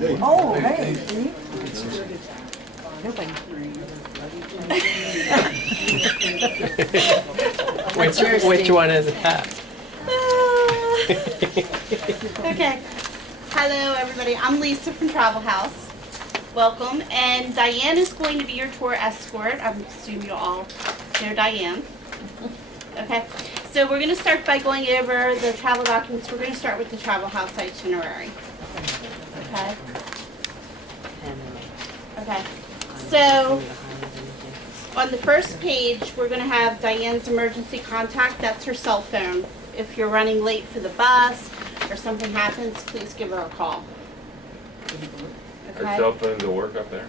Oh, hey. see? Which one is that? Okay. Hello, everybody. I'm Lisa from Travel House. Welcome. And Diane is going to be your tour escort. I assume you all know Diane. Okay. So we're going to start by going over the travel documents. We're going to start with the Travel House itinerary. Okay. Okay. So on the first page, we're going to have Diane's emergency contact. That's her cell phone. If you're running late for the bus or something happens, please give her a call. Her cell phone to work up there?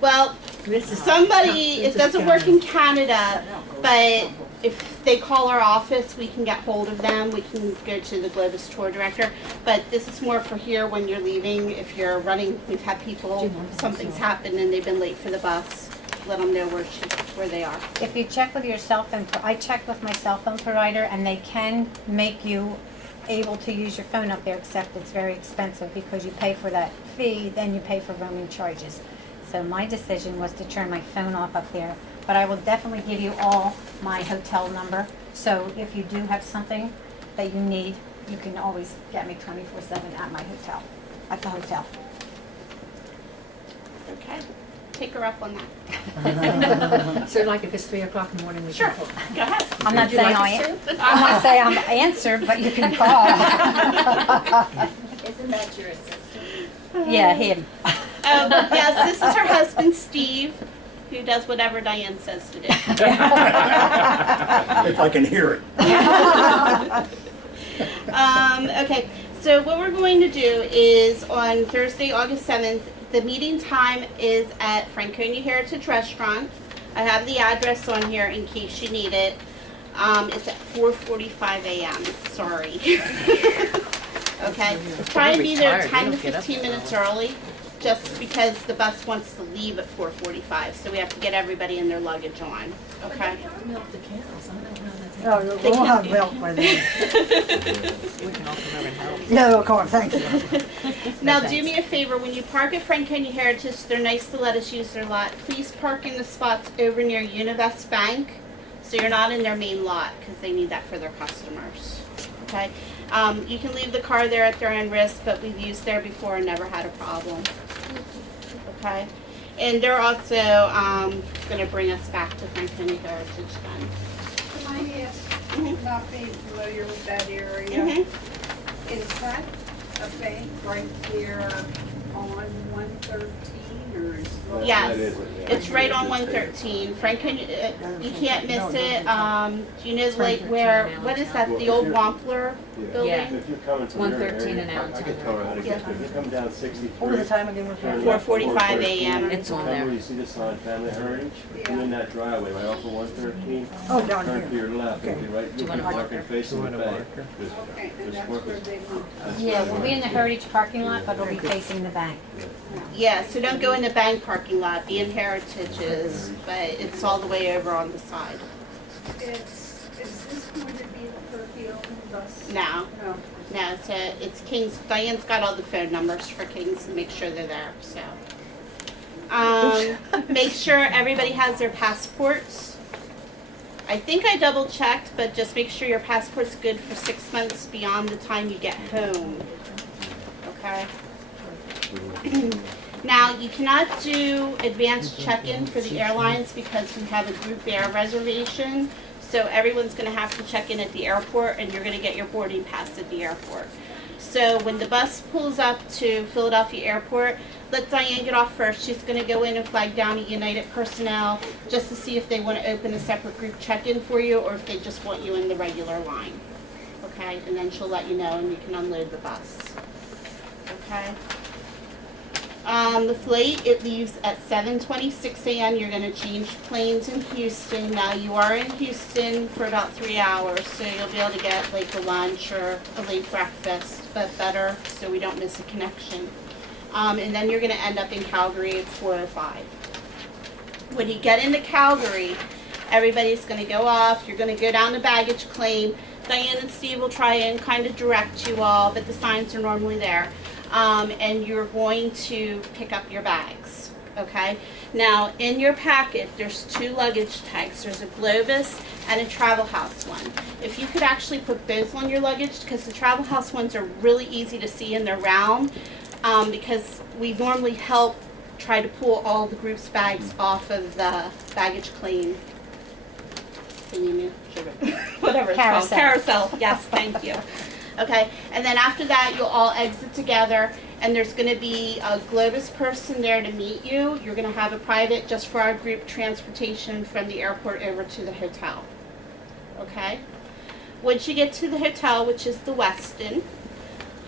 Well, somebody, it doesn't work in Canada, but if they call our office, we can get hold of them. We can go to the Globus tour director. But this is more for here when you're leaving. If you're running, we've had people, something's happened and they've been late for the bus. Let them know where they are. If you check with your cell phone, I checked with my cell phone provider, and they can make you able to use your phone up there, except it's very expensive because you pay for that fee, then you pay for roaming charges. So my decision was to turn my phone off up there, but I will definitely give you all my hotel number. So if you do have something that you need, you can always get me 24/7 at my hotel, at the hotel. Okay. Take her up on that. So like if it's 3 o'clock in the morning, we Sure. can call. Go ahead. I'm not saying I'm not saying I'm answered, but you can call. Isn't that your assistant? Yeah, him. Yes, this is her husband, Steve, who does whatever Diane says to do. If I can hear it. Okay, so what we're going to do is on Thursday, August 7th, the meeting time is at Franconia Heritage Restaurant. I have the address on here in case you need it. It's at 4:45 a.m. Sorry. Okay, try and be there 10 to 15 minutes early, just because the bus wants to leave at 4:45, so we have to get everybody in their luggage on. Okay. Milk the cows. I don't know how that's. Oh, They we'll can't have milk by then. We can all come over and help. No, of course, thank you. Now, do me a favor, when you park at Franconia Heritage, they're nice to let us use their lot. Please park in the spots over near Univest Bank, so you're not in their main lot, because they need that for their customers. Okay? You can leave the car there at their own risk, but we've used there before and never had a problem. Okay? And they're also going to bring us back to Franconia Heritage then. Can I ask, not being familiar with that area, Mhm. is that a bank right there on 113 or is? Yes, That is it, yeah. it's right on 113. Franconia, you can't miss it. Do you know like where, what is that, the old Wampler building? Yeah. If you're coming from your 113 area, and I can tell her how to get there. If you come down 63. What was the time again? turn left, 4:45 a.m. It's on Come where there. you see the sign, Family Heritage, come in that driveway right off of 113. Oh, down Turn to here. your left, it'll be right, you'll be want a parking facing the bank. Okay, and that's where they want. Yeah, we'll be in the Heritage parking lot, but we'll be facing the bank. Yeah, so don't go in the bank parking lot, be in Heritage's, but it's all the way over on the side. Is this going to be the perfume bus? No, No. no, so it's King's, Diane's got all the phone numbers for King's to make sure they're there, so. Make sure everybody has their passports. I think I double checked, but just make sure your passport's good for 6 months beyond the time you get home. Okay? Now, you cannot do advanced check-in for the airlines because we have a group air reservation. So everyone's gonna have to check in at the airport and you're gonna get your boarding pass at the airport. So when the bus pulls up to Philadelphia Airport, let Diane get off first. She's gonna go in and flag down a United personnel just to see if they wanna open a separate group check-in for you or if they just want you in the regular line. Okay, and then she'll let you know and you can unload the bus. Okay? The flight, it leaves at 7:26 a.m. You're gonna change planes in Houston. Now you are in Houston for about 3 hours, so you'll be able to get like a lunch or a late breakfast, but better so we don't miss a connection. And then you're gonna end up in Calgary at 4:05. When you get into Calgary, everybody's gonna go off. You're gonna go down to baggage claim. Diane and Steve will try and kind of direct you all, but the signs are normally there. and you're going to pick up your bags. Okay? Now, in your packet, there's 2 luggage tags. There's a Globus and a Travel House one. If you could actually put both on your luggage, because the Travel House ones are really easy to see and they're round, because we normally help try to pull all the group's bags off of the baggage claim thingy, whatever it's called. Carousel. Yes, thank you. Okay, and then after that, you'll all exit together, and there's going to be a Globus person there to meet you. You're going to have a private, just for our group, transportation from the airport over to the hotel. Okay? Once you get to the hotel, which is the Westin,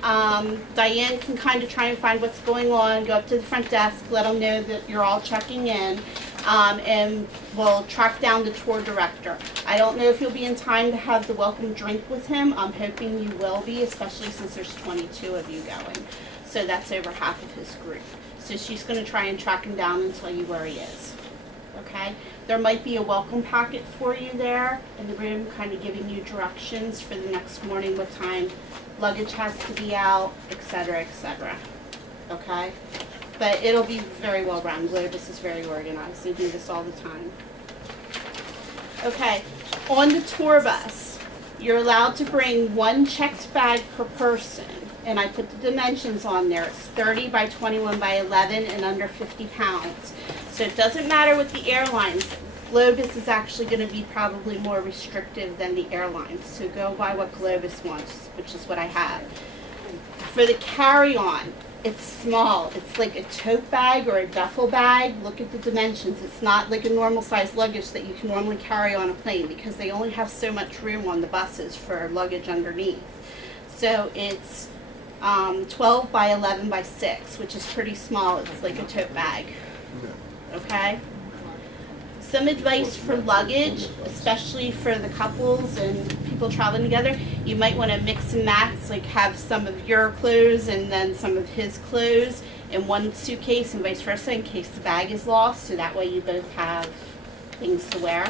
Diane can kind of try and find what's going on, go up to the front desk, let them know that you're all checking in, and we'll track down the tour director. I don't know if you'll be in time to have the welcome drink with him. I'm hoping you will be, especially since there's 22 of you going. So that's over half of his group. So she's going to try and track him down and tell you where he is. Okay? There might be a welcome packet for you there in the room, kind of giving you directions for the next morning, what time luggage has to be out, etc., etc. Okay? But it'll be very well run. Globus is very organized. They do this all the time. Okay, on the tour bus, you're allowed to bring 1 checked bag per person. And I put the dimensions on there. It's 30 by 21 by 11 and under 50 pounds. So it doesn't matter what the airlines. Globus is actually going to be probably more restrictive than the airlines. So go by what Globus wants, which is what I have. For the carry-on, it's small. It's like a tote bag or a duffel bag. Look at the dimensions. It's not like a normal size luggage that you can normally carry on a plane, because they only have so much room on the buses for luggage underneath. So it's 12 by 11 by 6, which is pretty small. It's like a tote bag. Okay? Some advice for luggage, especially for the couples and people traveling together, you might want to mix and match, like have some of your clothes and then some of his clothes in one suitcase and vice versa, in case the bag is lost, so that way you both have things to wear.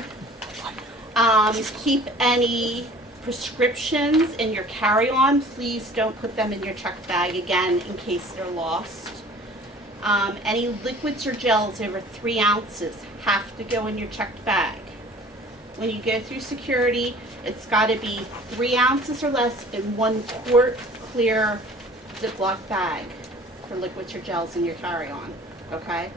Keep any prescriptions in your carry-on. Please don't put them in your checked bag again in case they're lost. Any liquids or gels over 3 ounces have to go in your checked bag. When you go through security, it's got to be 3 ounces or less in 1 quart clear Ziploc bag for liquids or gels in your carry-on. Okay?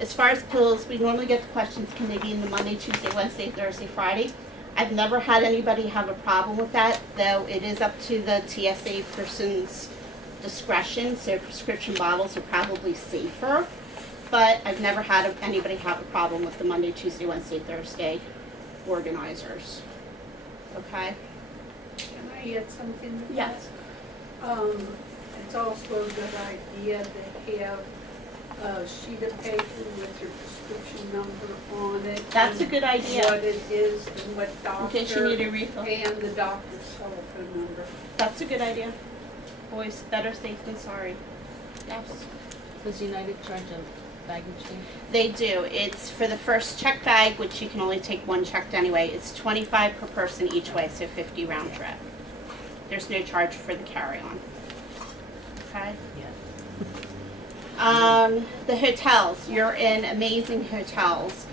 As far as pills, we normally get the questions, can they be in the Monday, Tuesday, Wednesday, Thursday, Friday? I've never had anybody have a problem with that, though it is up to the TSA person's discretion, so prescription bottles are probably safer, but I've never had anybody have a problem with the Monday, Tuesday, Wednesday, Thursday organizers. Okay? Can I add something to that? Yes. It's also a good idea to have a sheet of paper with your prescription number on it. That's a and good idea. What it is and what doctor. In case you need a refill. And the doctor's telephone number. That's a good idea. Always better safe than sorry. Yes. Does United charge a baggage fee? They do. It's for the first check bag, which you can only take 1 checked anyway. It's $25 per person each way, so 50 round trip. There's no charge for the carry-on. Okay? The hotels. You're in amazing hotels.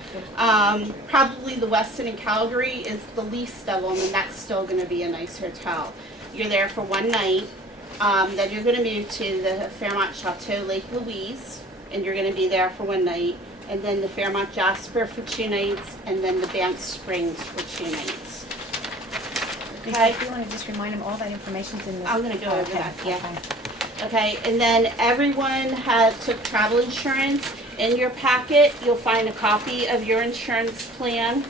Probably the Westin in Calgary is the least of them, and that's still going to be a nice hotel. You're there for 1 night. Then you're going to move to the Fairmont Chateau Lake Louise, and you're going to be there for 1 night. And then the Fairmont Jasper for 2 nights, and then the Banff Springs for 2 nights. Okay? If you want to just remind them, all that information's in this. I'm gonna go over Okay, that, yeah. okay. Okay, and then everyone took travel insurance. In your packet, you'll find a copy of your insurance plan,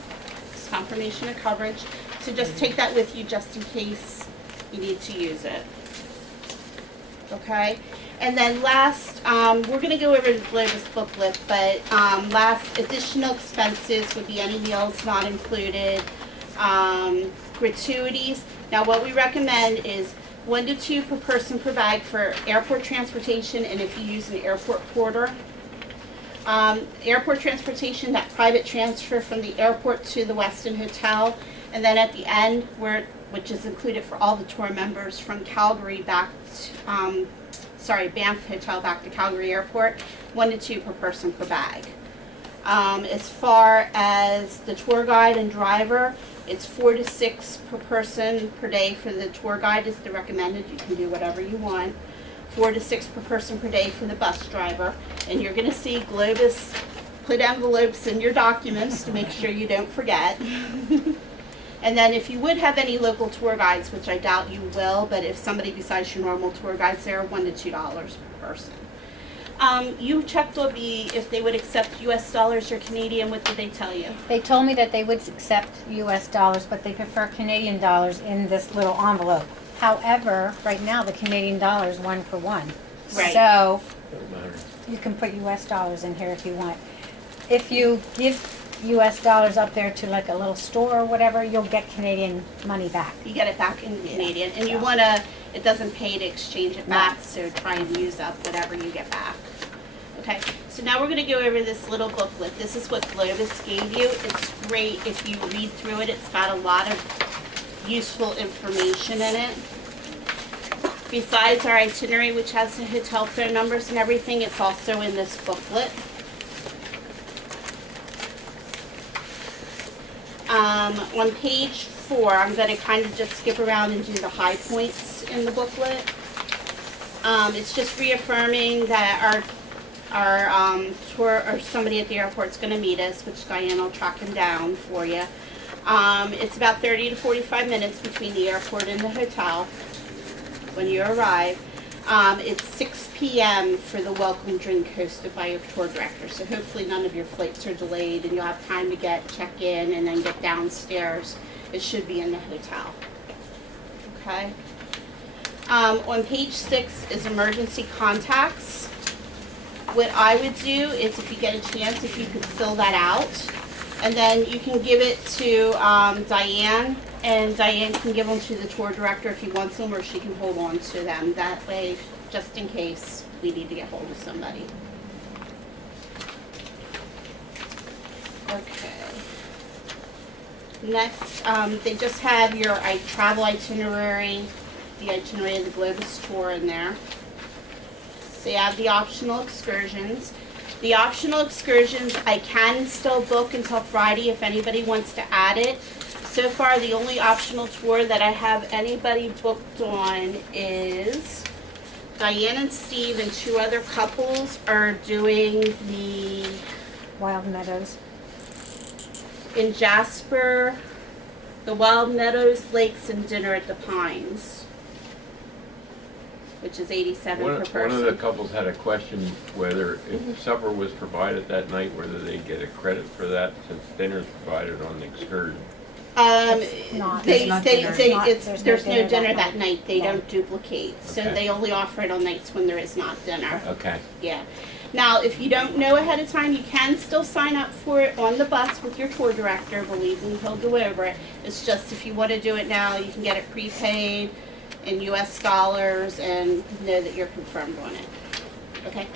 it's confirmation of coverage. So just take that with you just in case you need to use it. Okay, and then last, we're gonna go over this booklet, but last additional expenses would be any meals not included, gratuities. Now what we recommend is 1 to 2 per person per bag for airport transportation, and if you use an airport porter. Airport transportation, that private transfer from the airport to the Westin Hotel, and then at the end, which is included for all the tour members from Calgary back Banff Hotel back to Calgary Airport, 1 to 2 per person per bag. As far as the tour guide and driver, it's 4 to 6 per person per day for the tour guide is the recommended. You can do whatever you want. 4 to 6 per person per day for the bus driver. And you're gonna see Globus put envelopes in your documents to make sure you don't forget. And then if you would have any local tour guides, which I doubt you will, but if somebody besides your normal tour guides there, $1 to $2 per person. You checked if they would accept US dollars or Canadian, what did they tell you? They told me that they would accept US dollars, but they prefer Canadian dollars in this little envelope. However, right now, the Canadian dollar is 1 for 1. Right. So, Doesn't matter. you can put US dollars in here if you want. If you give US dollars up there to like a little store or whatever, you'll get Canadian money back. You get it back in Canadian, and you Yeah. wanna, it doesn't pay to exchange it back, so try and use up whatever you get back. Okay, so now we're gonna go over this little booklet. This is what Globus gave you. It's great if you read through it. It's got a lot of useful information in it. Besides our itinerary, which has the hotel phone numbers and everything, it's also in this booklet. On page 4, I'm going to kind of just skip around and do the high points in the booklet. It's just reaffirming that our tour or somebody at the airport is going to meet us, which Diane will track him down for you. It's about 30 to 45 minutes between the airport and the hotel when you arrive. It's 6 p.m. for the welcome drink hosted by your tour director. So hopefully none of your flights are delayed and you'll have time to check in and then get downstairs. It should be in the hotel. Okay. On page 6 is emergency contacts. What I would do is, if you get a chance, if you could fill that out, and then you can give it to Diane, and Diane can give them to the tour director if he wants them, or she can hold on to them. That way, just in case we need to get hold of somebody. Okay. Next, they just have your travel itinerary, the itinerary of the Globus tour in there. They have the optional excursions. The optional excursions I can still book until Friday if anybody wants to add it. So far, the only optional tour that I have anybody booked on is Diane and Steve and 2 other couples are doing the, Wild Meadows. in Jasper, the Wild Meadows, Lakes, and Dinner at the Pines, which is $87 per person. One of the couples had a question whether if supper was provided that night, whether they get a credit for that since dinner's provided on the excursion. not- There's not dinner. there's no dinner that night. They Yeah. don't duplicate. So Okay. they only offer it on nights when there is not dinner. Okay. Yeah. Now, if you don't know ahead of time, you can still sign up for it on the bus with your tour director. Believe me, he'll go over it. It's just if you want to do it now, you can get it prepaid in US dollars and know that you're confirmed on it. Okay?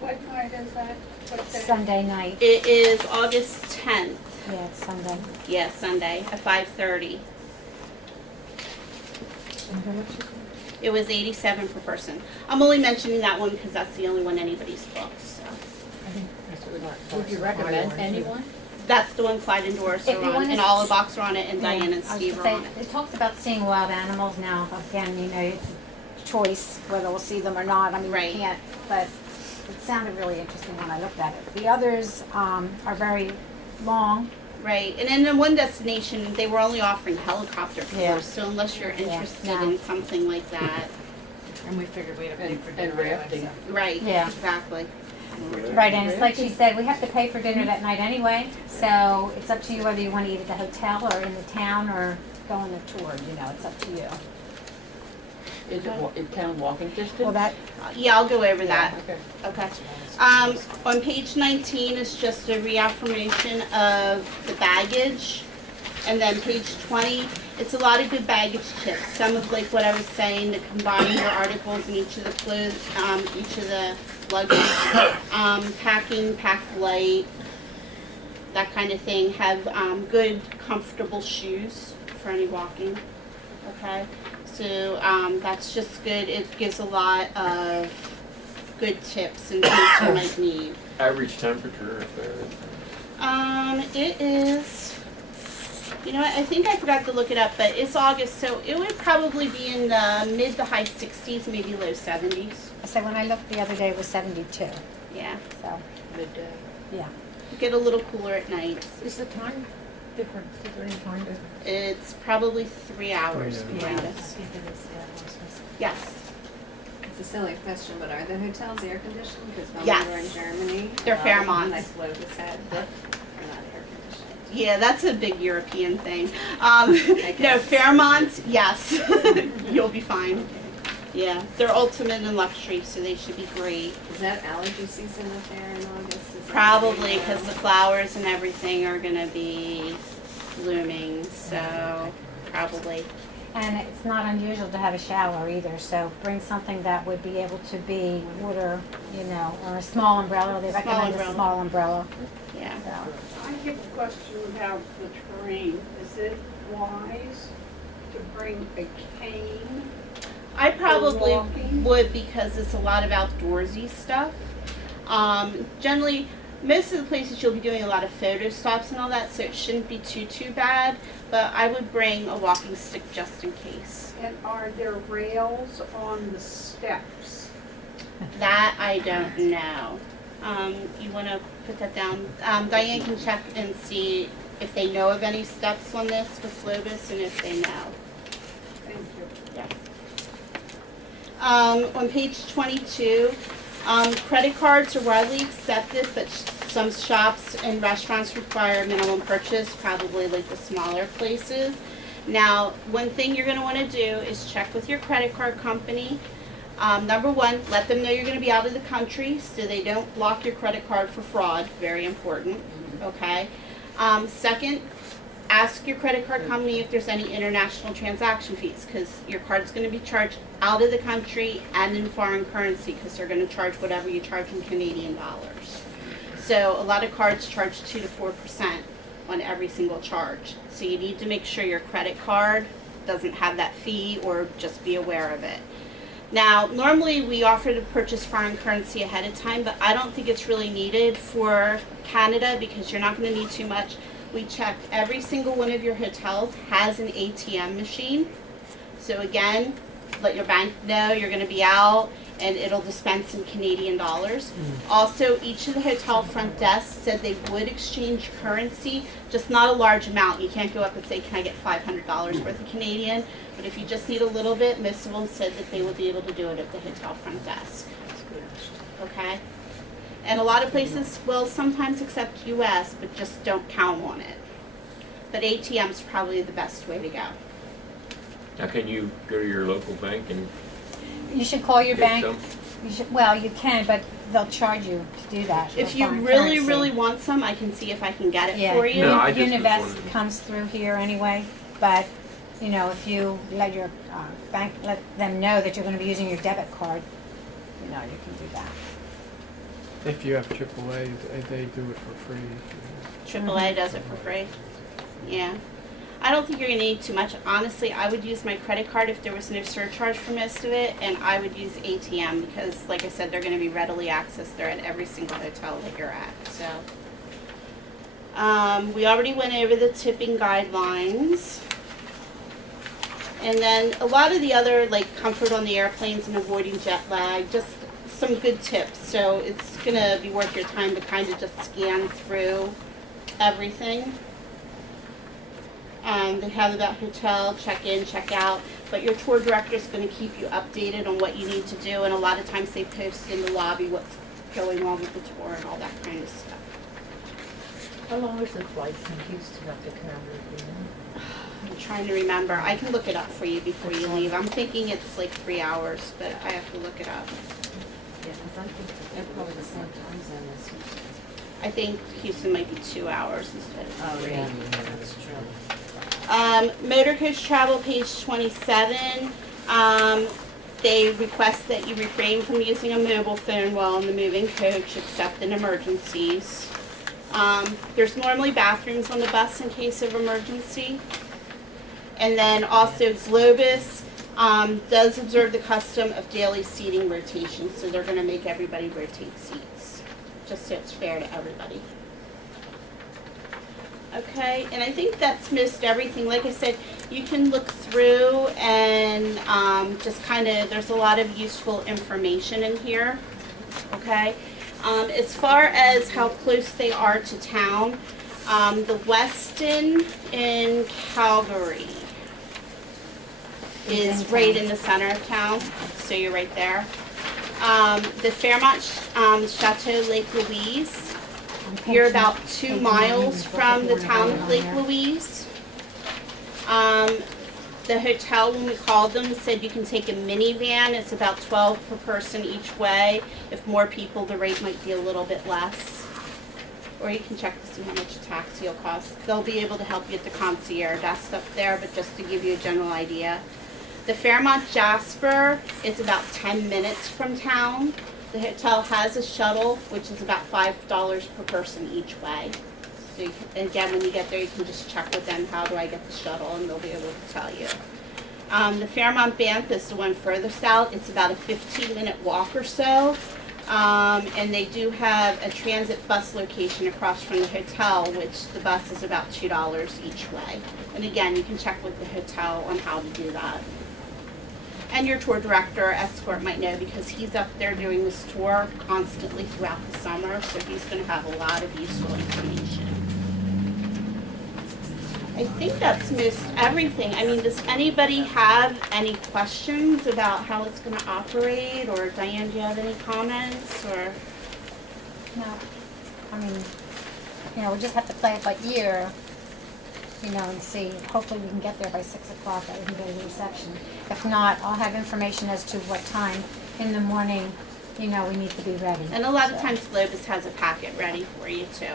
What night is that? What day? Sunday night. It is August 10th. Yeah, it's Sunday. Yeah, Sunday at 5:30. It was $87 per person. I'm only mentioning that one because that's the only one anybody's booked, so. Would you recommend anyone? That's the one Clyde and Doris If are you on, wanna and s- Olive Box are on it, and Diane and I was Steve are gonna on say, it. it talks about seeing wild animals now. Again, you know, it's a choice whether we'll see them or not. I mean, Right. you can't, but it sounded really interesting when I looked at it. The others are very long. Right, and in the one destination, they were only offering helicopter Yeah. tours, so unless you're Yeah, interested no. in something like that. And we figured we'd have to pay for And dinner anyway, rafting. so. Right, Yeah. exactly. Right, and it's like she said, we have to pay for dinner that night anyway, so it's up to you whether you want to eat at the hotel or in the town or go on a tour, you know, it's up to you. Is it in town walking distance? Well, that, Yeah, I'll go over that. Okay. Okay. On page 19 is just a reaffirmation of the baggage. And then page 20, it's a lot of good baggage tips. Some of like what I was saying, to combine your articles in each of the clothes, each of the luggage. Packing, pack light, that kind of thing. Have good, comfortable shoes for any walking. Okay? So that's just good. It gives a lot of good tips and things you might need. Average temperature if there is. It is, you know what, I think I forgot to look it up, but it's August, so it would probably be in the mid to high 60s, maybe low 70s. So when I looked the other day, it was 72, Yeah, so, Midday. yeah. get a little cooler at night. Is the time different? Is there any time difference? It's probably 3 hours Yeah. behind I us. think it is, yeah, I was gonna say. Yes, It's a silly question, but are the hotels air conditioned? Because when Yes. we were in Germany, They're Fairmonts. Like Lotus said, they're not air conditioned. yeah, that's a big European thing. No, guess. Fairmont, yes, you'll be fine. Yeah, they're ultimate in luxury, so they should be great. Is that allergy season up there in August? Is that Probably right because now? the flowers and everything are gonna be blooming, so probably. And it's not unusual to have a shower either, so bring something that would be able to be water, you know, or a small umbrella. They Small recommend umbrella. a small umbrella, Yeah. so. I have a question about the terrain. Is it wise to bring a cane? I probably walking? would because it's a lot of outdoorsy stuff. Generally, most of the places you'll be doing a lot of photo stops and all that, so it shouldn't be too bad. But I would bring a walking stick just in case. And are there rails on the steps? That I don't know. You want to put that down? Diane can check and see if they know of any steps on this with Globus and if they know. Thank you. On page 22, credit cards are widely accepted, but some shops and restaurants require minimum purchase, probably like the smaller places. Now, one thing you're going to want to do is check with your credit card company. Number one, let them know you're going to be out of the country so they don't block your credit card for fraud. Very important. Okay. Second, ask your credit card company if there's any international transaction fees because your card's going to be charged out of the country and in foreign currency because they're going to charge whatever you charge in Canadian dollars. So a lot of cards charge 2 to 4% on every single charge. So you need to make sure your credit card doesn't have that fee or just be aware of it. Now, normally we offer to purchase foreign currency ahead of time, but I don't think it's really needed for Canada because you're not going to need too much. We checked every single one of your hotels has an ATM machine. So again, let your bank know you're going to be out and it'll dispense in Canadian dollars. Also, each of the hotel front desks said they would exchange currency, just not a large amount. You can't go up and say, can I get $500 worth of Canadian? But if you just need a little bit, most of them said that they would be able to do it at the hotel front desk. Okay? And a lot of places will sometimes accept US, but just don't count on it. But ATM's probably the best way to go. Now, can you go to your local bank and You should call your get bank. some? You should, well, you can, but they'll charge you to do that. If for you foreign really, currency. really want some, I can see if I can get it Yeah, for you. No, I just was Univest wondering. comes through here anyway, but, you know, if you let your bank, let them know that you're gonna be using your debit card, you know, you can do that. If you have AAA, they do it for free. AAA does it for free. Yeah. I don't think you're gonna need too much. Honestly, I would use my credit card if there was no surcharge for most of it, and I would use ATM because, like I said, they're gonna be readily accessed there at every single hotel that you're at, so. We already went over the tipping guidelines. And then a lot of the other, like comfort on the airplanes and avoiding jet lag, just some good tips. So it's gonna be worth your time to kind of just scan through everything. They have about hotel, check in, check out, but your tour director is going to keep you updated on what you need to do, and a lot of times they post in the lobby what's going on with the tour and all that kind of stuff. How long is the flight from Houston up to Caribbean? I'm trying to remember. I can look it up for you before you leave. I'm thinking it's like 3 hours, but I have to look it up. Yeah, because I think they're probably the same time zone as Houston. I think Houston might be 2 hours instead of 3. yeah, that's true. Motor coach travel, page 27. They request that you refrain from using a mobile phone while in the moving coach, except in emergencies. There's normally bathrooms on the bus in case of emergency. And then also Globus does observe the custom of daily seating rotation, so they're gonna make everybody rotate seats, just so it's fair to everybody. Okay, and I think that's missed everything. Like I said, you can look through and just kind of, there's a lot of useful information in here. Okay, as far as how close they are to town, the Westin in Calgary is right in the center of town, so you're right there. The Fairmont Chateau Lake Louise, you're about 2 miles from the town of Lake Louise. The hotel, when we called them, said you can take a minivan. It's about 12 per person each way. If more people, the rate might be a little bit less. Or you can check to see how much a taxi will cost. They'll be able to help you at the concierge desk up there, but just to give you a general idea. The Fairmont Jasper is about 10 minutes from town. The hotel has a shuttle, which is about $5 per person each way. So you can, again, when you get there, you can just check with them, how do I get the shuttle, and they'll be able to tell you. The Fairmont Banff is the one furthest out. It's about a 15-minute walk or so. And they do have a transit bus location across from the hotel, which the bus is about $2 each way. And again, you can check with the hotel on how to do that. And your tour director, Escort, might know because he's up there doing this tour constantly throughout the summer, so he's going to have a lot of useful information. I think that's most everything. I mean, does anybody have any questions about how it's going to operate? Or Diane, do you have any comments? Or No, I mean, you know, we just have to play it by ear, you know, and see. Hopefully we can get there by 6 o'clock, that we can go to the reception. If not, I'll have information as to what time in the morning, you know, we need to be ready. and a lot of So, times Globus has a packet ready for you too.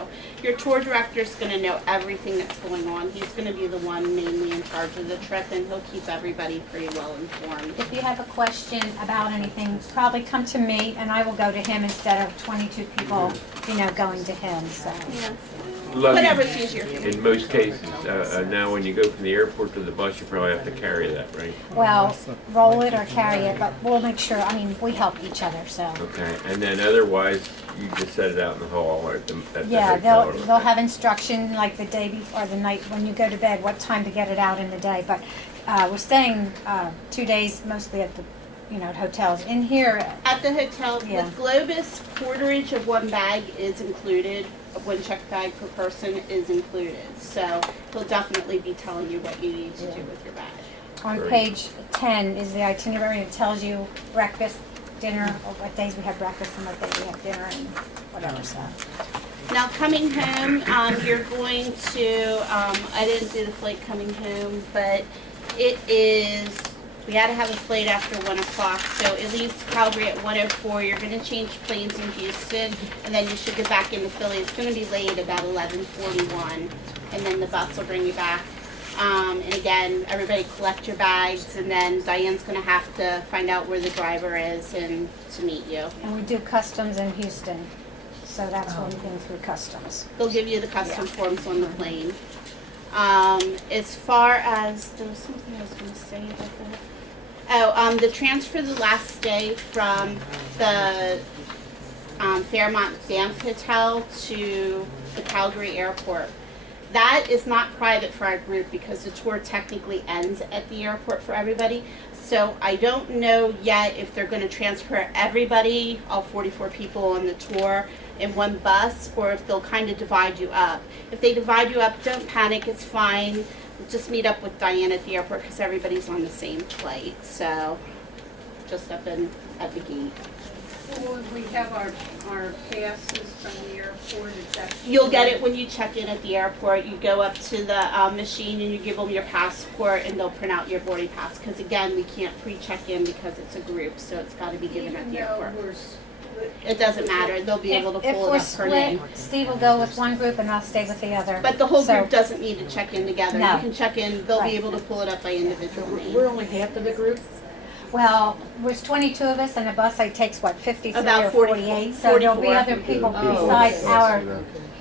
Your tour director's going to know everything that's going on. He's going to be the one mainly in charge of the trip, and he'll keep everybody pretty well informed. If you have a question about anything, probably come to me and I will go to him instead of 22 people, you know, going to him, so. Yeah. Lucky, Whatever's easier for you. in most cases, now when you go from the airport to the bus, you probably have to carry that, right? Well, roll it or carry it, but we'll make sure, I mean, we help each other, so. Okay, and then otherwise, you just set it out in the hall or at the Yeah, hotel. they'll have instruction like the day before, or the night when you go to bed, what time to get it out in the day. But we're staying 2 days mostly at the, you know, at hotels. In here, At the hotel, Yeah. with Globus, porterage of one bag is included. One check bag per person is included. So he'll definitely be telling you what you need to do with your bag. on Great. page 10 is the itinerary. It tells you breakfast, dinner, or what days we have breakfast and what days we have dinner and whatever, so. Now, coming home, you're going to, I didn't do the flight coming home, but it is, we had to have a flight after 1 o'clock, so it leaves Calgary at 1:04. You're going to change planes in Houston, and then you should get back into Philly. It's going to be late about 11:41, and then the bus will bring you back. And again, everybody collect your bags, and then Diane's going to have to find out where the driver is and to meet you. And we do customs in Houston, so that's when we go through customs. They'll give you the custom forms on the plane. As far as, there was something I was going to say about that. Oh, the transfer the last day from the Fairmont Banff Hotel to the Calgary Airport. That is not private for our group because the tour technically ends at the airport for everybody. So I don't know yet if they're going to transfer everybody, all 44 people on the tour, in one bus, or if they'll kind of divide you up. If they divide you up, don't panic, it's fine. Just meet up with Diane at the airport because everybody's on the same flight. So just up in at the gate. Will we have our passes from the airport? Is that? You'll get it when you check in at the airport. You go up to the machine and you give them your passport, and they'll print out your boarding pass. Because again, we can't pre-check in because it's a group, so it's got to be given at the airport. Even though we're split. It doesn't matter. They'll be able to If pull we're it up per name. split, Steve will go with one group and I'll stay with the other. But the whole So- group doesn't need to check in together. No. You can check in. They'll Right. be able to pull it up by individual name. We're only half of the group? Well, there's 22 of us, and a bus I take's what, 53 About or 44, 48? So there'll be 44. other people Oh. besides our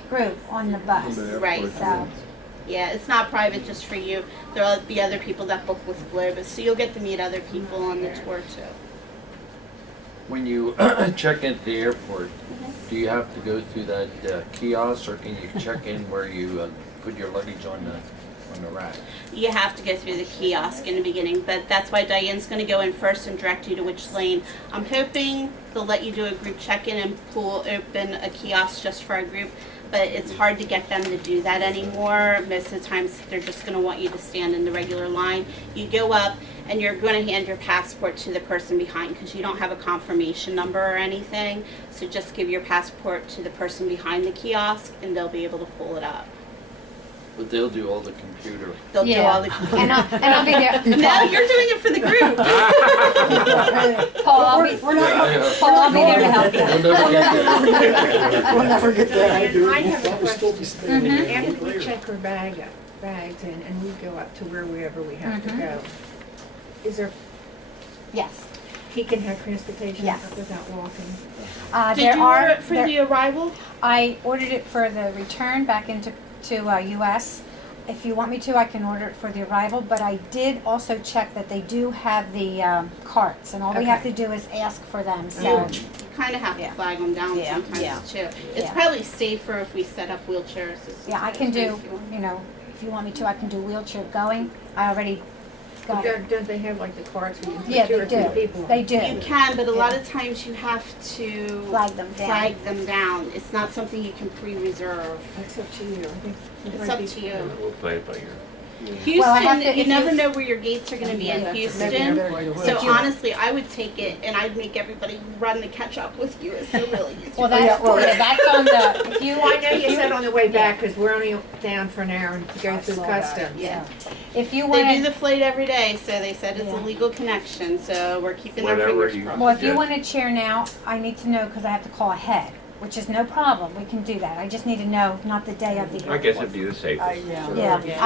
group on the bus. Right. So, Yeah, it's not private just for you. There'll be other people that book with Globus, so you'll get to meet other people on the tour too. When you check into the airport, do you have to go through that kiosk, or can you check in where you put your luggage on the rack? You have to go through the kiosk in the beginning, but that's why Diane's going to go in first and direct you to which lane. I'm hoping they'll let you do a group check-in and open a kiosk just for a group, but it's hard to get them to do that anymore. Most of the times they're just going to want you to stand in the regular line. You go up and you're going to hand your passport to the person behind because you don't have a confirmation number or anything. So just give your passport to the person behind the kiosk and they'll be able to pull it up. But they'll do all the computer. They'll do all the And I'll be there. No, you're doing it for the group. Paul, I'll be there to help you. We'll never get there. And I have a question. Mhm. After we check our bags in and we go up to wherever we have to Mhm. go, is there, Yes. he can have transportation Yes. up without walking? Did There you are, order it for there- the arrival? I ordered it for the return back into US. If you want me to, I can order it for the arrival, but I did also check that they do have the carts, and all we have to do is ask for them, so. You kind of have to Yeah. flag them down Yeah. sometimes Yeah. too. It's Yeah. probably safer if we set up wheelchairs. Yeah, I can do, you know, if you want me to, I can do wheelchair going. I already got it. Don't they have like the carts where you can Yeah, put two they or three do. people? They do. You can, but a lot of times you have to Flag them down. flag them down. It's not something you can pre-reserve. It's up to you. I think It's up to you. We'll play it by ear. Houston, Well, I have to- you if never you- know where your gates are going to be in Houston. So honestly, I would take it and I'd make everybody run to catch up with you. It's so really easy. Well, that's on the, if you Well, I know you said on the way back, because we're only down for an hour to go through customs. Yeah. if you They do want the to, flight every day, so they said it's Yeah. a legal connection, so we're keeping our Whatever fingers you- crossed. well, if you Yeah. want a chair now, I need to know, because I have to call ahead, which is no problem. We can do that. I just need to know, not the day of the I airport. guess it'd be the safest. Yeah,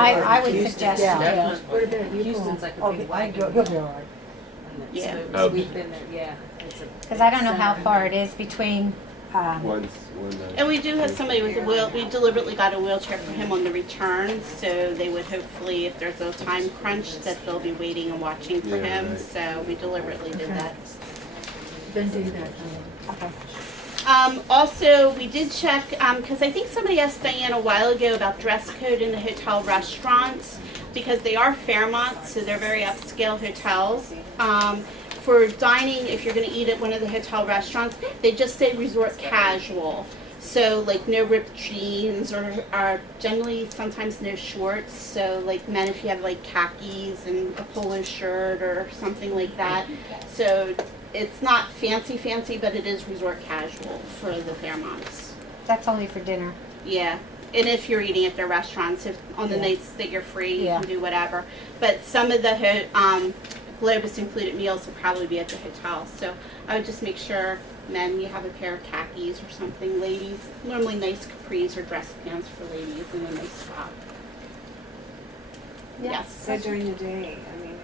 I would suggest, yeah. What about you, Houston's Paul? like a big wagon. Yeah. Oh. We've been there, yeah. It's a Because I don't know how far it is between, And we do have somebody with a wheel, we deliberately got a wheelchair for him on the return, so they would hopefully, if there's a time crunch, that they'll be waiting and watching for Yeah, him, right. so we deliberately did that. Then do that. okay. Also, we did check, because I think somebody asked Diane a while ago about dress code in the hotel restaurants, because they are Fairmont, so they're very upscale hotels. For dining, if you're going to eat at one of the hotel restaurants, they just say resort casual. So, like, no ripped jeans or generally sometimes no shorts. So, like, men, if you have, like, khakis and a polo shirt or something like that. So, it's not fancy, but it is resort casual for the Fairmonts. That's only for dinner. Yeah. And if you're eating at their restaurants, if on the Yeah. nights that you're free, you Yeah. can do whatever. But some of the Globus included meals will probably be at the hotel. So I would just make sure, men, you have a pair of khakis or something. Ladies, normally nice capris or dress pants for ladies in a nice top. Yeah. Yes. So during the day, I mean,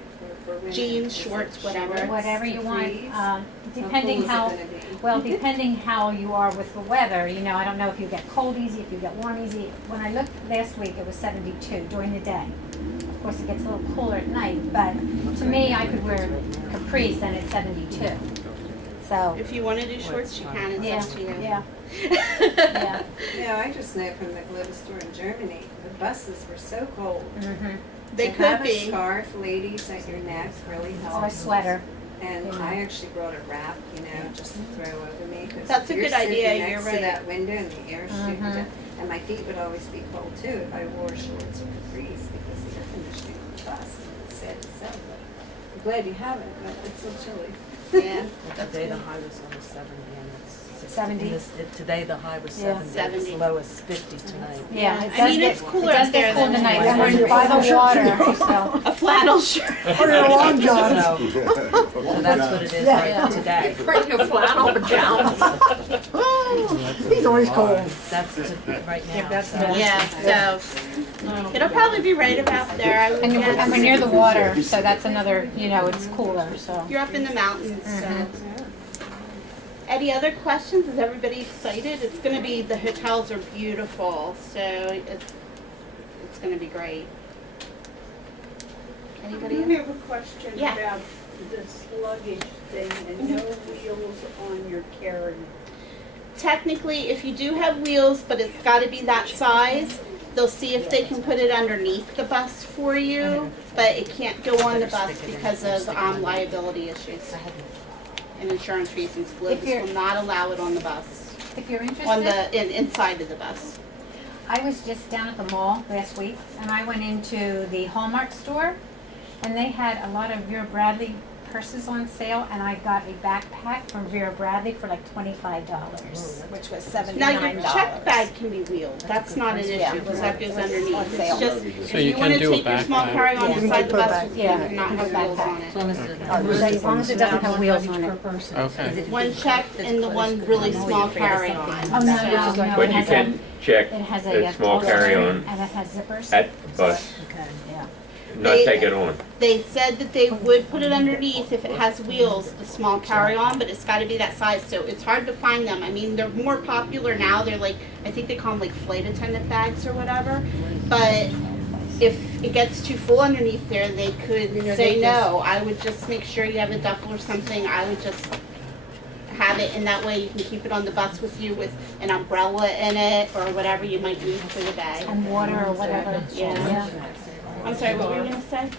for women. Jeans, is it shorts, whatever. shorts, Whatever you want, capris? um, How depending cool is it how, gonna be? well, depending how you are with the weather, you know, I don't know if you get cold easy, if you get warm easy. When I looked last week, it was 72 during the day. Of course, it gets a little cooler at night, but to me, I could wear capris and it's 72. So, If you want to do shorts, you can. It's yeah, up to you. yeah, yeah. Yeah, I just know from the Globus store in Germany, the buses were so cold. Mhm. They To could have a be. scarf, ladies, at your neck really helps. Or a sweater. And Yeah. I actually brought a wrap, you know, just to throw over me. 'Cause That's a if you're good idea, sitting you're next right. to that window and the air shooting Mhm. down, and my feet would always be cold too if I wore shorts or capris because the air conditioning on the bus. It's sad to say, but I'm glad you have it, but it's so chilly. Yeah. That's Today the good. high was only 70 and it's 70? Today the high was Yeah. 70, 70. it's low as 50 tonight. Yeah, it I does mean, get, it's it cooler does up there get cool than tonight, it and was. we're by the water, so. A flannel shirt. So that's what it is Yeah. right today. Bring your flannel pajamas. He's always cold. That's right now. that's so. nice. Yeah, so it'll probably be right about there. I would And guess. we're near the water, so that's another, you know, it's cooler, so. You're up in the mountains, so. Mhm. Any other questions? Is everybody excited? It's gonna be, the hotels are beautiful, so it's it's gonna be great. I Anybody? do have a question Yeah. about this luggage thing and no wheels on your carry. Technically, if you do have wheels, but it's gotta be that size, they'll see if they can put it underneath the bus for you, but it can't go on the bus because of liability issues and insurance reasons. Globus will not allow it on the bus, If you're interested. on the inside of the bus. I was just down at the mall last week, and I went into the Hallmark store, and they had a lot of Vera Bradley purses on sale, and I got a backpack from Vera Bradley for like $25, which was Now, $79. your check bag can be wheeled, that's not an issue, because that goes underneath. It's just, So if you you can wanna do a take your small backpack. carry-on Yeah. inside the bus, you Yeah. cannot have wheels on it. As long as it. As it doesn't have wheels on it. Per person. Okay. Is it- One check and the one really small carry-on. Oh, no, no, no. But it you has can check It has the a small holster, carry-on and it has zippers. at the bus, Okay. Yeah. not They- take it on. They said that they would put it underneath if it has wheels, the small carry-on, but it's gotta be that size, so it's hard to find them. I mean, they're more popular now, they're like, I think they call them like flight attendant bags or whatever. But if it gets too full underneath there, they could say no. I would just make sure you have a duffel or something, I would just have it, and that way you can keep it on the bus with you with an umbrella in it, or whatever you might need for the day. And water or whatever. Yeah. I'm sorry, what were you gonna say?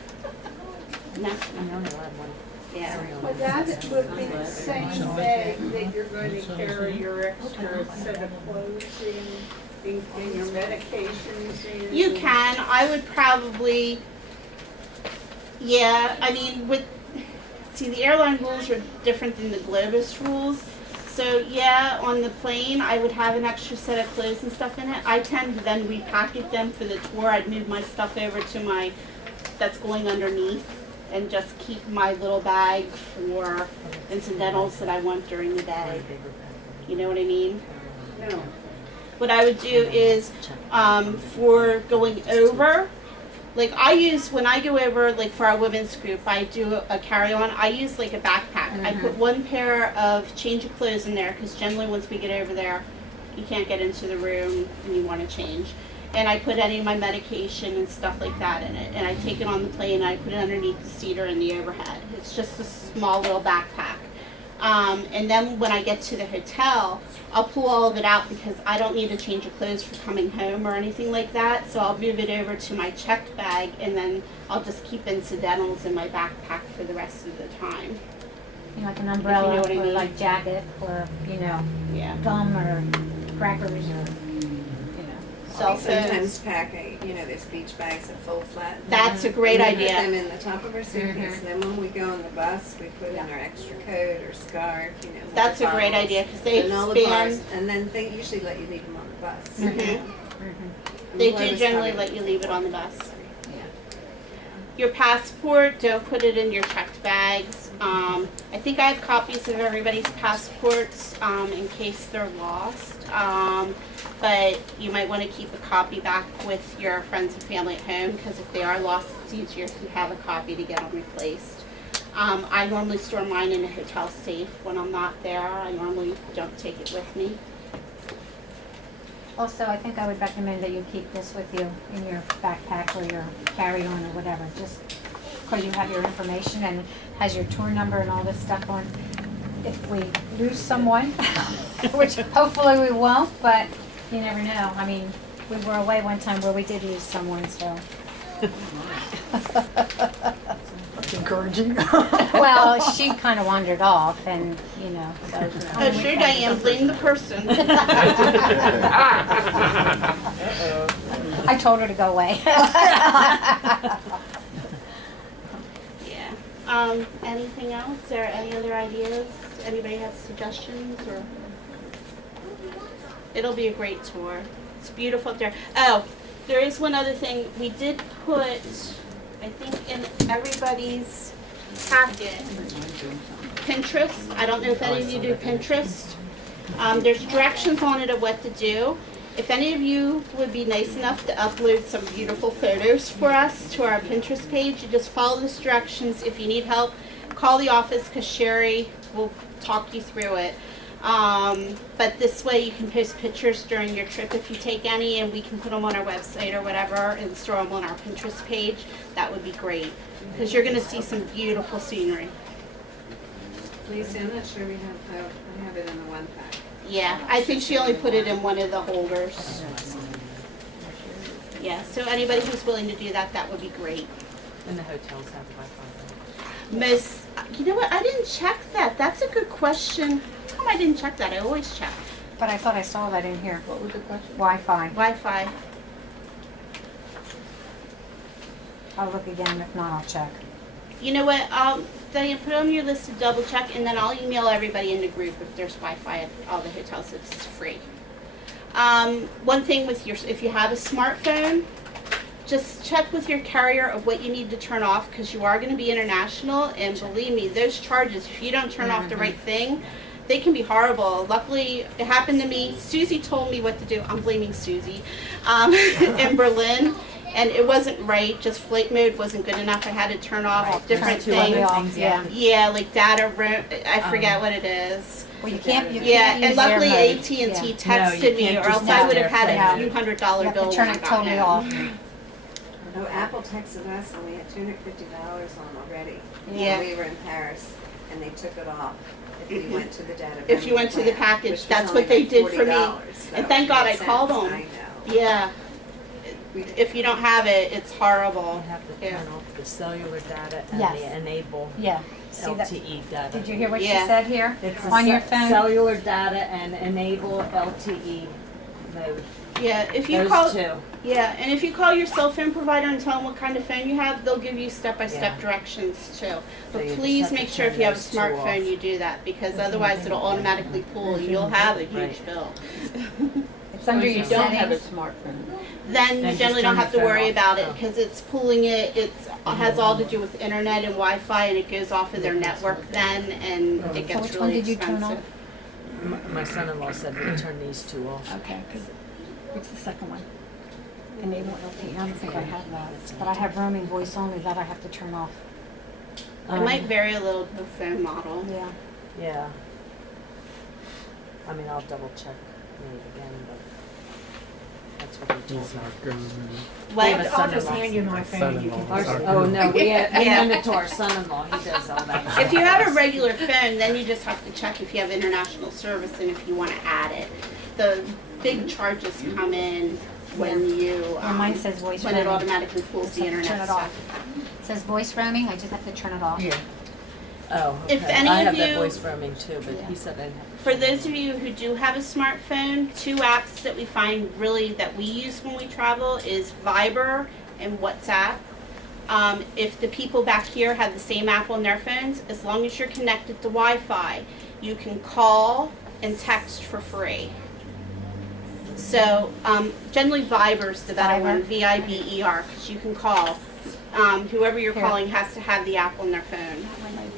No? I only allowed one Yeah. carry-on. But that would be the same bag that you're going to carry your extra set of clothes and your medications in. You can, I would probably, yeah, I mean, see, the airline rules are different than the Globus rules. So yeah, on the plane, I would have an extra set of clothes and stuff in it. I tend to then repackage them for the tour. I'd move my stuff over to my, that's going underneath, and just keep my little bag for incidentals that I want during the day. You know what I mean? No. What I would do is, for going over, like I use, when I go over, like for our women's group, I do a carry-on, I use like a backpack. I put one pair of change of clothes in there, because generally once we get over there, you can't get into the room and you want to change. And I put any of my medication and stuff like that in it. And I take it on the plane, I put it underneath the seat or in the overhead. It's just a small little backpack. And then when I get to the hotel, I'll pull all of it out because I don't need a change of clothes for coming home or anything like that. So I'll move it over to my checked bag, and then I'll just keep incidentals in my backpack for the rest of the time. You know, like an umbrella, what I or mean. like jacket, or, you know, Yeah. gum or crackers, or, you know. Cell We sometimes phones. pack there's beach bags that fold flat. That's a great And we put idea. them in the top of our suitcase. Then when we go on the bus, we put in our extra coat or scarf, That's a water great bottles, idea because they and all the bars, expand. and then they usually let you leave them on the bus. Mhm. And They Globus do generally probably- let you leave it on the bus. Yeah. Your passport, don't put it in your checked bags. I think I have copies of everybody's passports in case they're lost. But you might want to keep a copy back with your friends and family at home, because if they are lost, it's easier if you have a copy to get them replaced. I normally store mine in a hotel safe when I'm not there. I normally don't take it with me. Also, I think I would recommend that you keep this with you in your backpack or your carry-on or whatever, just because you have your information and has your tour number and all this stuff on. If we lose someone, which hopefully we won't, but you never know. I mean, we were away one time where we did lose someone, so. That's encouraging. Well, she kind of wandered off and, you know, so. Oh, sure, Diane, blame the person. I told her to go away. Yeah. Anything else or any other ideas? Anybody have suggestions or? It'll be a great tour. It's beautiful up there. Oh, there is one other thing. We did put, I think in everybody's packet, Pinterest. I don't know if any of you do Pinterest. There's directions on it of what to do. If any of you would be nice enough to upload some beautiful photos for us to our Pinterest page, you just follow these directions. If you need help, call the office because Sherry will talk you through it. But this way you can post pictures during your trip if you take any, and we can put them on our website or whatever and store them on our Pinterest page. That would be great, because you're going to see some beautiful scenery. Lisa, I'm not sure we have, I have it in the one pack. Yeah, I think she only put it in one of the holders. Yeah, so anybody who's willing to do that, that would be great. And the hotels have Wi-Fi. Miss, you know what? I didn't check that. That's a good question. How come I didn't check that? I always check. But I thought I saw that in here. What was the question? Wi-Fi. Wi-Fi. I'll look again, if not, I'll check. You know what? Diane, put it on your list to double check, and then I'll email everybody in the group if there's Wi-Fi at all the hotels. It's free. One thing with your, if you have a smartphone, just check with your carrier of what you need to turn off, because you are going to be international, and believe me, those charges, if you don't turn off the right thing, they can be horrible. Luckily, it happened to me. Susie told me what to do. I'm blaming Susie. In Berlin, and it wasn't right. Just flight mode wasn't good enough. I had to turn off different things. Yeah, like data, I forget what it is. Well, you can't And use luckily air mode. AT&T Yeah. texted me, or else I would have had a few $100 You have bill to turn when I it got totally home. off. No, Apple texted us and we had $250 on already. Yeah. When we were in Paris, and they took it off if we went to the data. If you went to the plan, package, which was that's only what they like did for me. $40, And so thank God it I makes called sense. them. I know. Yeah. We did. If you don't have it, it's horrible. You have to Yeah. turn off the cellular data and Yes. the enable Yeah. See that? LTE data. Did you hear what she Yeah. said here? It's the On your phone? cellular data and enable LTE mode. Yeah, if you Those call, two. yeah, and if you call your cell phone provider and tell them what kind of phone you have, they'll give you step-by-step Yeah. directions too. So But you just please have to make sure if turn you have a those two off. smartphone, you do that, because otherwise it'll automatically pull and you'll have a huge Right. bill. It's under If your you don't have a settings. smartphone. Then you just generally don't turn have the to worry phone about off. it, because it's pulling it, it has all to do with internet and Wi-Fi, and it goes off of their network then, and it So gets which one really did you turn expensive. off? My son-in-law said we turn these two off. Okay, because what's the second one? Enable LTE. I don't think I have that. But I have roaming voice only that I have to turn off. It might vary a little per phone model. Yeah. Yeah. I mean, I'll double check maybe again, but that's what he told He's me. not government. What? have a I'll just son-in-law. hand you my phone and you can. Son-in-law. Oh, no, we Yeah. hand it to our son-in-law, he does all that. If you have a regular phone, then you just have to check if you have international service and if you want to add it. The big charges come in when you, Yeah, mine says voice when it roaming. automatically pulls Just the have to internet turn it stuff. off. It says voice roaming, I just have to turn it off. Yeah. Oh, okay. If any I of have that you- voice roaming too, but Yeah. he said I didn't have to. For those of you who do have a smartphone, two apps that we find really that we use when we travel is Viber and WhatsApp. If the people back here have the same app on their phones, as long as you're connected to Wi-Fi, you can call and text for free. So generally Viber's the better one, Viber? Viber, because you can call. Whoever you're Here. calling has to have the app on their phone.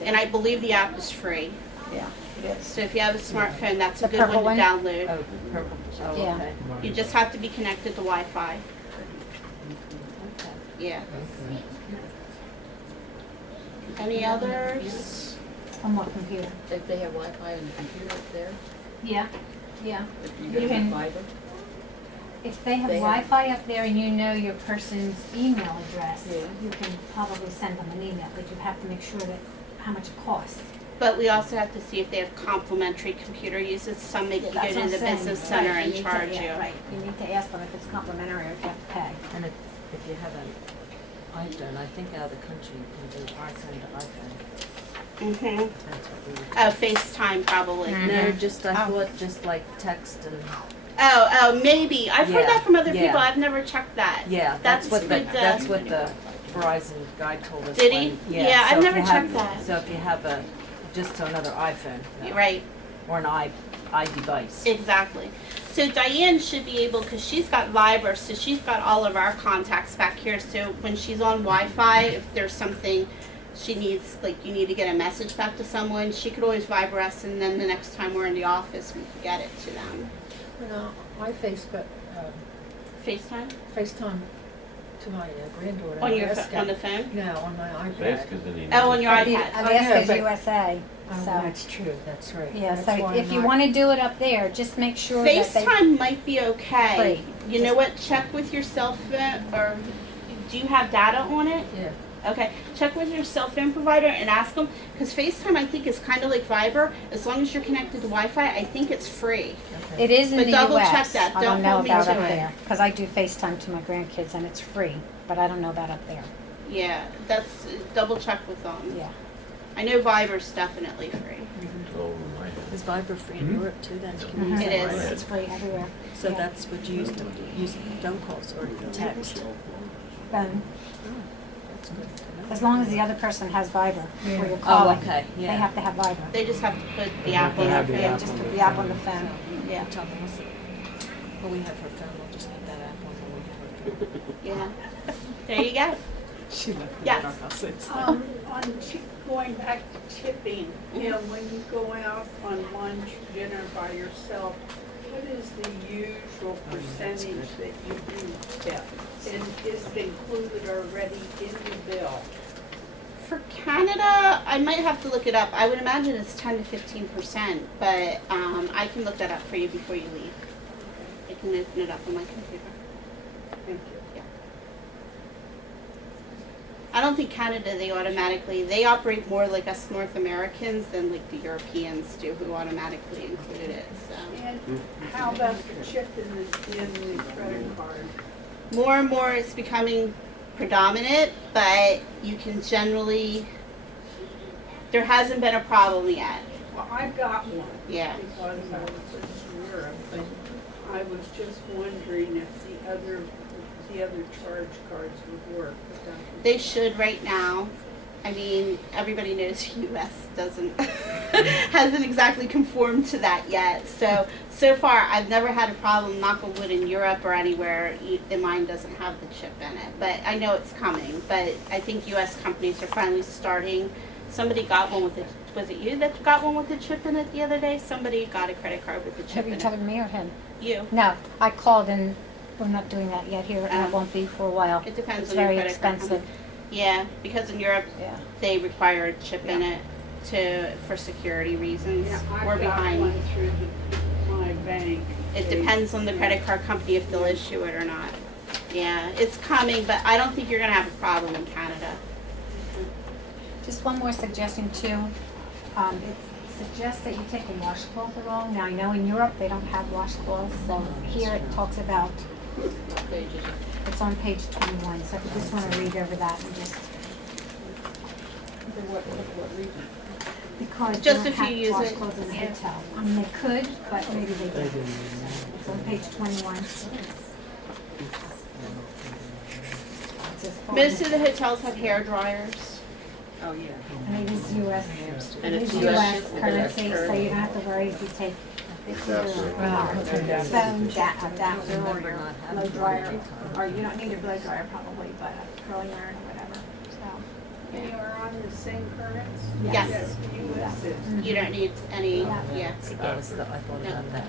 And I believe the app is free. Yeah, it is. So if you have a smartphone, that's a The good purple one to one? download. Oh, purple, oh, Yeah. okay. You just have to be connected to Wi-Fi. Okay. Yeah. Any others? On what computer? If they have Wi-Fi on the computer up there, Yeah, yeah. if you You get can- fiber. If they have They have- Wi-Fi up there and you know your person's email address, Yeah. you can probably send them an email, but you have to make sure that, how much it costs. But we also have to see if they have complimentary computer uses. Some make you go That's to what the I'm saying. business center Right, and need to- charge yeah, you. Right, you need to ask them if it's complimentary or if you have to pay. And if you have an iPhone, I think out of the country you can do iPhone to iPhone. Mm-hmm. That's what we would do. Oh, FaceTime probably. No, just, I Oh. thought just like text and, Oh, maybe. I've heard Yeah, that from other yeah. people. I've never checked that. yeah, That's that's what the, good, that's what the Verizon guy told us. Did he? when- Yeah, so I've if never you have- checked that. So if you have a, just another iPhone. no, Right. Or an iDevice. Exactly. So Diane should be able, because she's got Viber, so she's got all of our contacts back here. So when she's on Wi-Fi, if there's something she needs, like you need to get a message back to someone, she could always Viber us, and then the next time we're in the office, we could get it to them. No, I Facebook, FaceTime? FaceTime to my granddaughter. On your, Alaska. on the phone? No, on my iPad. Alaska's in the. Oh, on your iPad. Alaska's but- USA, Oh, so. that's true, that's right. Yeah, That's so why if I'm you not- wanna do it up there, just make sure that they. FaceTime might be okay. Free. You know what, check with your cell phone, or do you have data on it? Yeah. Okay, check with your cell phone provider and ask them, because FaceTime I think is kind of like Viber. As long as you're connected to Wi-Fi, I think it's free. Okay. It is in But the double US. check that. I Don't don't know hold me about to up it. there, cause I do FaceTime to my grandkids and it's free, but I don't know about up there, Yeah, that's, double check with them. yeah. I know Viber's definitely free. Oh, my head. Is Viber free in Europe too then? Can you use It that? is. It's free everywhere. So Yeah. that's what you use to use phone calls or text? Phone, That's good to know. as long as the other person has Viber, where you're Oh, calling, okay, they yeah. have to have Viber. They just have to put the app on They their have the phone. Yeah, app just on put the the app on the phone. Yeah. Tell me, well, we have her phone, we'll just put that app on when we have her phone. Yeah. There you go. She left it Yes. in our house, it's like- On going back to tipping, you know, when you go out on lunch, dinner by yourself, what is the usual percentage that you do tip? And is it included already in the bill? For Canada, I might have to look it up. I would imagine it's 10 to 15%, but I can look that up for you before you leave. I can open it up on my computer. Thank you. I don't think Canada, they operate more like us North Americans than like the Europeans do, who automatically included it, so. And how about the chip in the credit card? More and more it's becoming predominant, but you can generally, there hasn't been a problem yet. Well, I got one. Yeah. Because I was in Europe, but I was just wondering if the other charge cards would work. but that was- They should right now. I mean, everybody knows US doesn't, hasn't exactly conformed to that yet. So far, I've never had a problem, knock on wood, in Europe or anywhere, and mine doesn't have the chip in it. But I know it's coming, but I think US companies are finally starting. Somebody got one with it. Was it you that got one with the chip in it the other day? Somebody got a credit card with the chip Have in you it. talking to me or him? You. No, I called and we're not doing that yet here, and it won't be for a while. It depends It's on your very credit card expensive. company. Yeah, because in Europe, Yeah. they require a chip in it for security reasons. Yeah, I We're got behind. one through my bank. It They- depends on the credit card company if they'll issue it or not. Yeah, it's coming, but I don't think you're gonna have a problem in Canada. Just one more suggestion too. It suggests that you take a washcloth along. Now, I know in Europe they don't have washcloths, so here it talks about, it's on page 21, so if you just want to read over that and just. Because they Just don't if you have use it, washcloths in the yeah. hotel. I mean, they could, but maybe they They don't. didn't. It's on page 21. It says Most of the hotels have hair dryers. Oh, yeah. And it is US, And it it's is US US with currency, that so you don't have to worry if you take your phone adapter or your blow dryer, or you don't need a blow dryer probably, but a curling iron or whatever, so. They are on the same currency? Yes. US is. You don't need any, Yeah. yeah. I thought about that.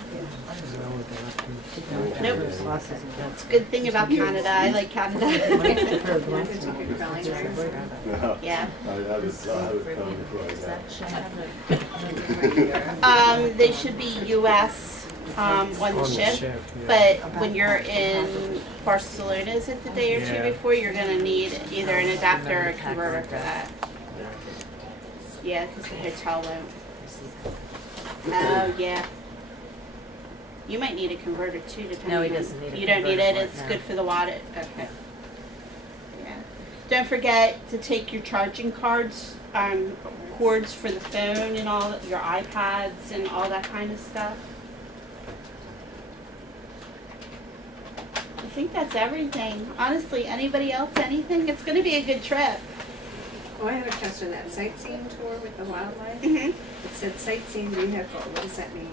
Nope. It's a good thing about Canada. I like Canada. Yeah. I was coming before I got. They should be US on the ship. yeah. But when you're in Barcelona, is it the day or two Yeah. before, you're gonna need either an adapter or a converter for that. Yeah, because the hotel won't. Oh, yeah. You might need a converter too, depending No, he on- doesn't need a You don't need converter it, for it, it's no. good for the wattage, okay. Yeah. Don't forget to take your charging cords for the phone and all, your iPads and all that kind of stuff. I think that's everything. Honestly, anybody else, anything? It's gonna be a good trip. Oh, I have a question, that sightseeing tour with the wildlife, Mhm. it said sightseeing vehicle, what does that mean?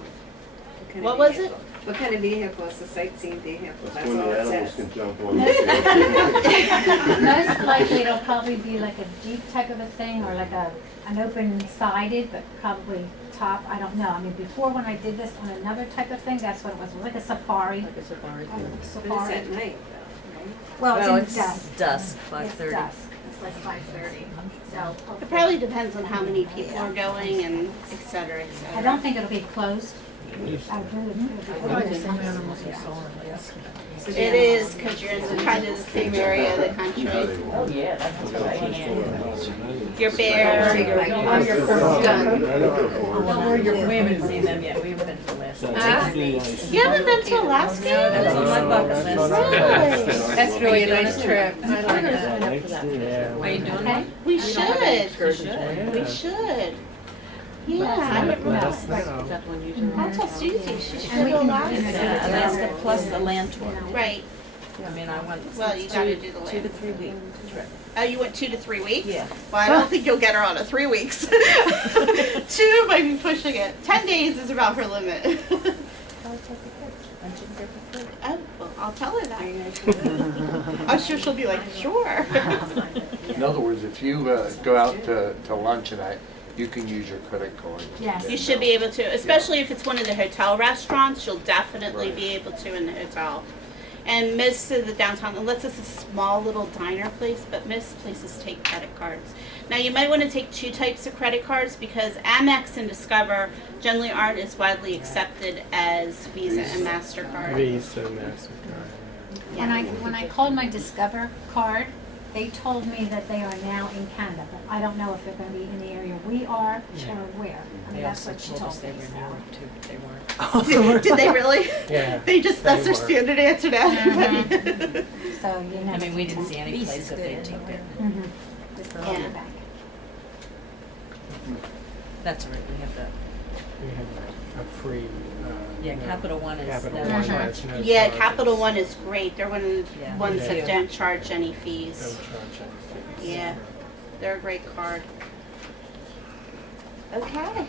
Kind of What was vehicle? What kind of vehicle is the sightseeing vehicle? That's That's when all the it animals says. can jump on the Most likely it'll probably be like a Jeep type of a thing, or like an open-sided, but probably top, I don't know. I mean, before when I did this on another type of thing, that's what it was like a safari. Like a safari. Kind of But it's Safari. at night though, Well, Well, it's in dusk. dusk, It's 5:30. dusk. It's like 5:30. So It probably depends on how many people are going and et cetera, et cetera. I don't think it'll be closed. It is, because you're in the kind of the same area of the country. Oh, yeah, that's right. Your bear, We haven't seen them yet, we haven't been to Alaska. you haven't been to Alaska? That's on my bucket list. Really? That's really a nice trip. I like that. Yeah. Are you doing one? We should. Should. We should. Yeah, I never know. Last now. I'll tell Susie, she should And we go to can- Alaska. Alaska plus the land tour. Right. I mean, I went. Well, you gotta do the 2 to land. 3 week trip. Oh, you went 2 to 3 weeks? Yeah. Well, I don't think you'll get her on a 3 weeks. 2 might be pushing it. 10 days is about her limit. Oh, well, I'll tell her that. I'm sure she'll be like, sure. In other words, if you go out to lunch and you can use your credit card. Yes. You should be able to, especially if it's one of the hotel restaurants, you'll definitely be able to in the hotel. And most of the downtown, unless it's a small little diner place, but most places take credit cards. Now, you might want to take 2 types of credit cards because Amex and Discover generally aren't as widely accepted as Visa and MasterCard. Visa, MasterCard. When I called my Discover card, they told me that they are now in Canada, but I don't know if they're gonna be in the area we are or where. I mean, They that's also what she told told us they me, were in so. Europe too, but they weren't. Did they really? Yeah. That's their They were. standard answer to everybody. So, you know. I mean, we didn't see any place that they took it. Mhm. Just the Yeah. whole back. That's all right, we have that. We have a free, Yeah, no, Capital One is. Capital no One charge. has no Yeah, charges. Capital One is great. They're one of the Yeah. ones Yeah. that don't charge any Don't fees. charge any fees. Yeah. They're a great card. Okay.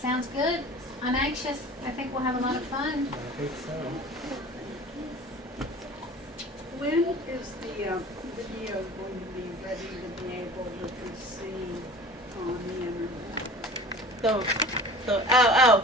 Sounds good. I'm anxious. I think we'll have a lot of fun. I think so. When is the video going to be ready to be able to be seen on the internet? Oh,